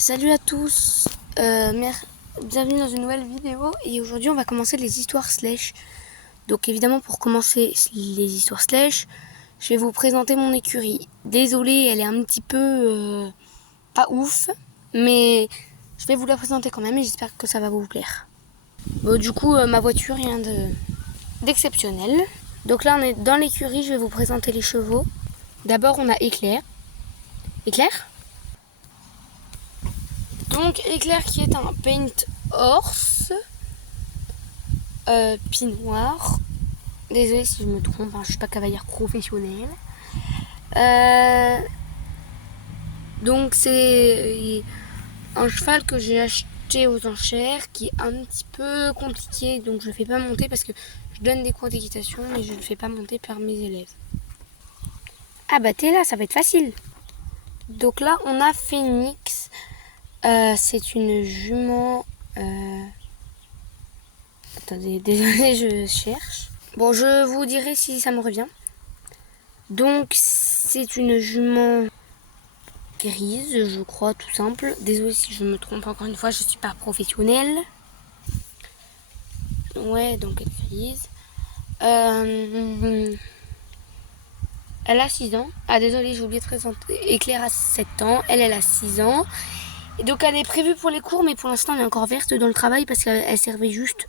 Salut à tous, bienvenue dans une nouvelle vidéo et aujourd'hui on va commencer les histoires slash. Donc évidemment pour commencer les histoires slash, je vais vous présenter mon écurie. Désolée, elle est un petit peu pas ouf, mais je vais vous la présenter quand même et j'espère que ça va vous plaire. Bon, du coup ma voiture, rien d'exceptionnel. Donc là on est dans l'écurie, je vais vous présenter les chevaux. D'abord on a Éclair. Éclair ? Donc Éclair qui est un paint horse pinoir. Désolée si je me trompe, hein, je suis pas cavalière professionnelle. Donc c'est un cheval que j'ai acheté aux enchères qui est un petit peu compliqué, donc je le fais pas monter parce que je donne des cours d'équitation mais je le fais pas monter par mes élèves. Ah bah t'es là, ça va être facile. Donc là on a Phoenix. C'est une jument. Attendez, désolé, je cherche. Bon, je vous dirai si ça me revient. Donc, c'est une jument grise, je crois, tout simple. Désolé si je me trompe encore une fois, je suis pas professionnelle. Ouais, donc elle est grise. Elle a 6 ans. Ah, désolé, j'ai oublié de présenter. Éclair a 7 ans, elle a 6 ans. Et donc, elle est prévue pour les cours, mais pour l'instant, elle est encore verte dans le travail parce qu'elle servait juste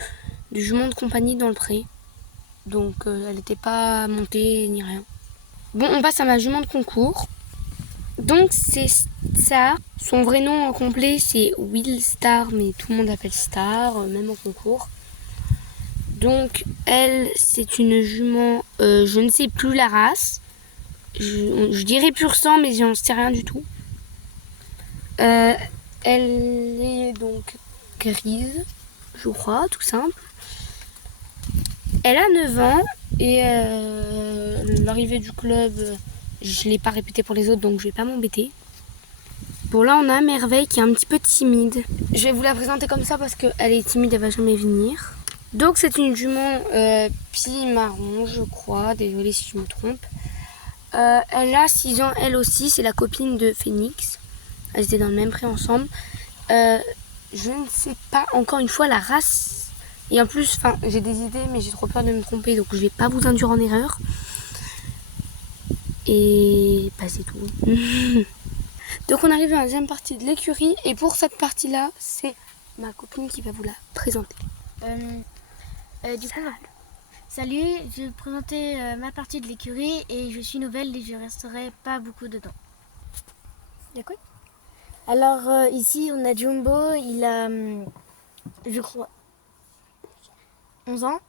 de jument de compagnie dans le pré. Donc, elle n'était pas montée ni rien. Bon, on passe à ma jument de concours. Donc c'est ça. Son vrai nom complet c'est Will Star, mais tout le monde l'appelle Star, même en concours. Donc elle, c'est une jument, je ne sais plus la race. Je dirais pur sang, mais j'en sais rien du tout. Elle est donc grise, je crois, tout simple. Elle a 9 ans et l'arrivée du club, je ne l'ai pas répété pour les autres, donc je ne vais pas m'embêter. Bon, là on a Merveille qui est un petit peu timide. Je vais vous la présenter comme ça parce qu'elle est timide, elle va jamais venir. Donc c'est une jument pie marron, je crois. Désolée si je me trompe. Elle a 6 ans elle aussi, c'est la copine de Phoenix. Elles étaient dans le même pré ensemble. Je ne sais pas encore une fois la race. Et en plus, j'ai des idées mais j'ai trop peur de me tromper, donc je vais pas vous induire en erreur. Et bah c'est tout. Donc on arrive dans la deuxième partie de l'écurie et pour cette partie-là, c'est ma copine qui va vous la présenter. Salut, je vais vous présenter ma partie de l'écurie et je suis nouvelle et je resterai pas beaucoup dedans. D'accord. Alors ici on a Jumbo, il a je crois 11 ans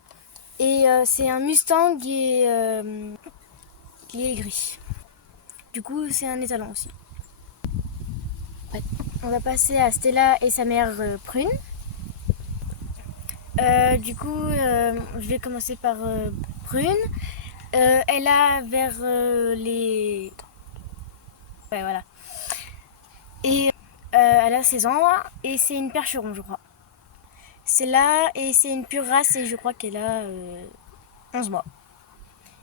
et c'est un Mustang qui est gris. Du coup c'est un étalon aussi. Ouais. On va passer à Stella et sa mère Prune. Je vais commencer par Prune. Elle a vers les... Ouais, voilà. Et elle a 16 ans et c'est une percheron, je crois. C'est là et c'est une pure race et je crois qu'elle a 11 mois.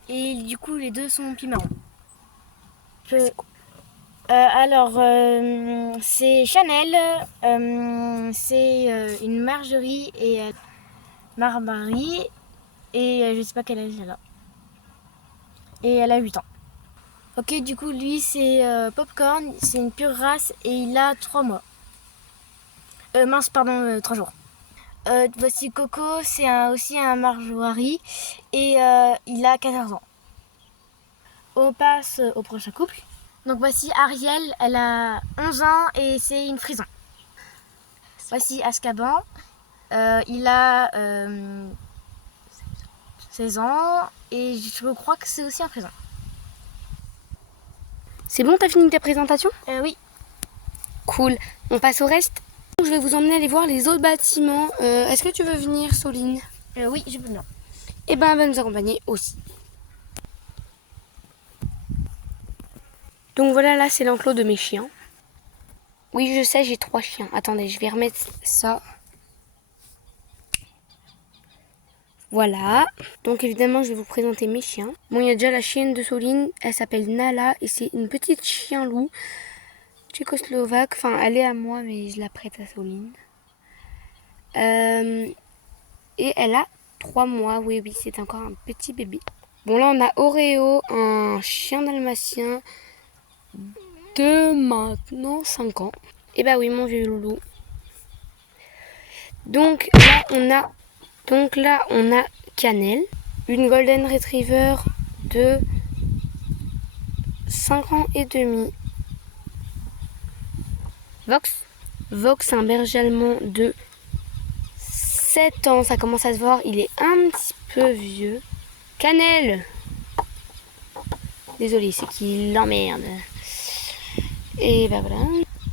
Et du coup, les deux sont pimarons. C'est Chanel, c'est une Marjorie et Marmarie et je sais pas quel âge elle a. Et elle a 8 ans. Ok, du coup, lui c'est Popcorn, c'est une pure race et il a 3 mois. 3 jours. Voici Coco, c'est aussi un Marjorie et il a 14 ans. On passe au prochain couple. Donc voici Ariel, elle a 11 ans et c'est une frison. Voici Azkaban, il a 16 ans et je crois que c'est aussi un frison. C'est bon, t'as fini ta présentation ? Oui. Cool, on passe au reste. Je vais vous emmener aller voir les autres bâtiments. Est-ce que tu veux venir, Soline ? Oui, je peux venir. Eh ben, elle va nous accompagner aussi. Donc voilà, là c'est l'enclos de mes chiens. Oui, je sais, j'ai 3 chiens. Attendez, je vais remettre ça. Voilà. Donc évidemment, je vais vous présenter mes chiens. Bon, il y a déjà la chienne de Soline. Elle s'appelle Nala et c'est une petite chien loup. tchécoslovaque. Enfin, elle est à moi, mais je la prête à Soline. Et elle a 3 mois. Oui, c'est encore un petit bébé. Bon, là, on a Oreo, un chien dalmatien de maintenant 5 ans. Et bah oui, mon vieux loulou. Donc là, on a Cannelle, une Golden Retriever de 5 ans et demi. Vox, un berger allemand de 7 ans. Ça commence à se voir, il est un petit peu vieux. Cannelle. Désolée, c'est qu'il l'emmerde. Et bah voilà.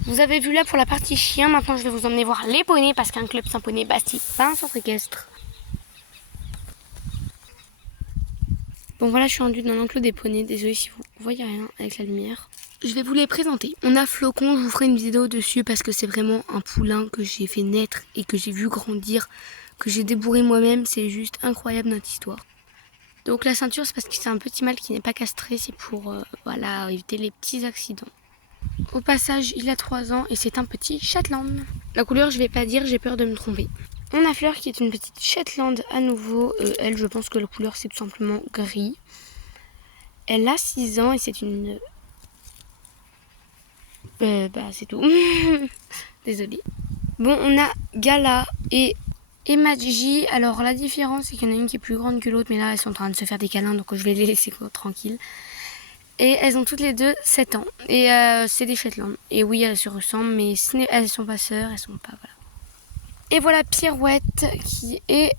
Vous avez vu là pour la partie chien. Maintenant, je vais vous emmener voir les poneys parce qu'un club sans poney, bah c'est pas un centre équestre. Bon voilà, je suis rendue dans l'enclos des poneys. Désolée si vous voyez rien avec la lumière. Je vais vous les présenter. On a Flocon, je vous ferai une vidéo dessus parce que c'est vraiment un poulain que j'ai fait naître et que j'ai vu grandir, que j'ai débourré moi-même. C'est juste incroyable notre histoire. Donc la ceinture, c'est parce que c'est un petit mâle qui n'est pas castré, c'est pour voilà, éviter les petits accidents. Au passage, il a 3 ans et c'est un petit Shetland. La couleur, je vais pas dire, j'ai peur de me tromper. On a Fleur qui est une petite Shetland à nouveau. Elle, je pense que la couleur, c'est tout simplement gris. Elle a 6 ans et c'est une... c'est tout. Désolée. Bon, on a Gala et Magi. Alors, la différence, c'est qu'il y en a une qui est plus grande que l'autre, mais là, elles sont en train de se faire des câlins, donc je vais les laisser tranquilles. Et elles ont toutes les deux 7 ans. Et c'est des Shetland. Et oui, elles se ressemblent, mais elles sont pas sœurs, elles sont pas... Voilà. Et voilà Pirouette qui est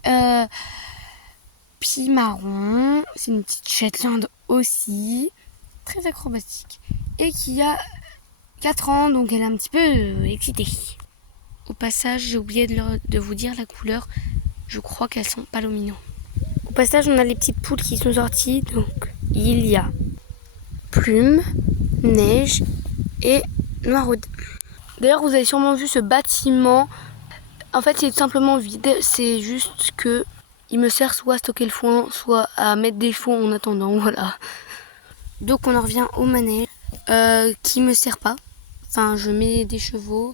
pie marron. C'est une petite Shetland aussi. Très acrobatique. Et qui a 4 ans, donc elle est un petit peu excitée. Au passage, j'ai oublié de vous dire la couleur. Je crois qu'elles sont palomino. Au passage, on a les petites poules qui sont sorties. Donc, il y a Plume, Neige et Noiraude. D'ailleurs, vous avez sûrement vu ce bâtiment. En fait, c'est tout simplement vide. C'est juste que il me sert soit à stocker le foin, soit à mettre des chevaux en attendant. Voilà. Donc, on en revient au manège qui me sert pas. Enfin, je mets des chevaux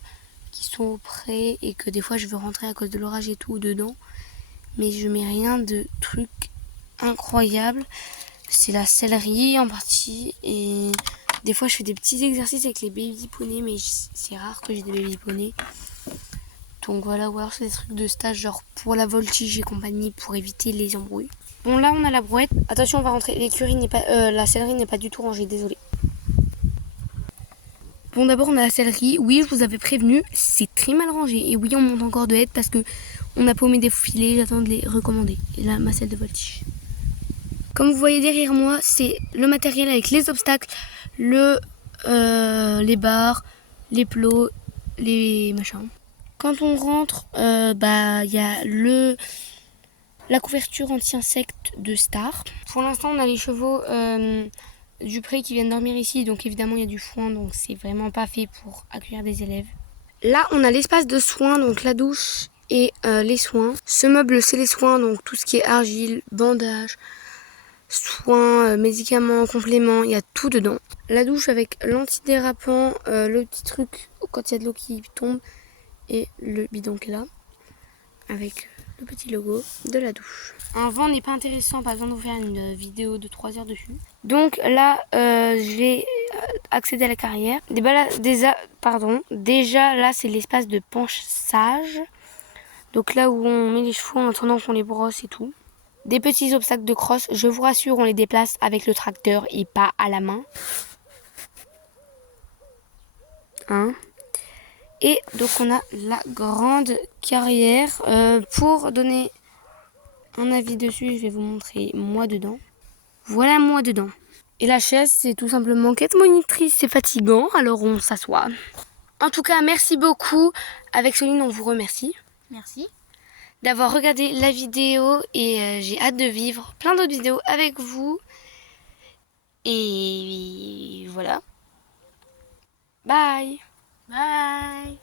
qui sont au pré et que des fois je veux rentrer à cause de l'orage et tout dedans. Mais je mets rien de truc incroyable. C'est la sellerie en partie et des fois je fais des petits exercices avec les baby poneys, mais c'est rare que j'ai des baby poneys. Donc voilà, ou alors c'est des trucs de stage genre pour la voltige et compagnie pour éviter les embrouilles. Bon là on a la brouette. Attention, on va rentrer. L'écurie n'est pas, la sellerie n'est pas du tout rangée, désolé. Bon d'abord on a la sellerie. Oui, je vous avais prévenu, c'est très mal rangé. Et oui, on monte encore de haies parce que on a paumé des filets. J'attends de les recommander. Et là ma selle de voltige. Comme vous voyez derrière moi, c'est le matériel avec les obstacles, les barres, les plots, les machins. Quand on rentre, il y a la couverture anti-insectes de Star. Pour l'instant, on a les chevaux du pré qui viennent dormir ici, donc évidemment il y a du foin, donc c'est vraiment pas fait pour accueillir des élèves. Là, on a l'espace de soins, donc la douche et les soins. Ce meuble, c'est les soins, donc tout ce qui est argile, bandage, soins, médicaments, compléments, il y a tout dedans. La douche avec l'antidérapant, le petit truc quand il y a de l'eau qui tombe et le bidon qui est là avec le petit logo de la douche. Un vent n'est pas intéressant, pas besoin de vous faire une vidéo de 3 heures dessus. Donc là, je vais accéder à la carrière. Déjà là, c'est l'espace de penchage. Donc là où on met les chevaux en attendant qu'on les brosse et tout. Des petits obstacles de crosse, je vous rassure, on les déplace avec le tracteur et pas à la main. Et donc on a la grande carrière. Pour donner un avis dessus, je vais vous montrer moi dedans. Voilà moi dedans. Et la chaise, c'est tout simplement quête monitrice, c'est fatigant, alors on s'assoit. En tout cas, merci beaucoup. Avec Soline, on vous remercie. Merci. D'avoir regardé la vidéo et j'ai hâte de vivre plein d'autres vidéos avec vous. Et voilà. Bye. Bye.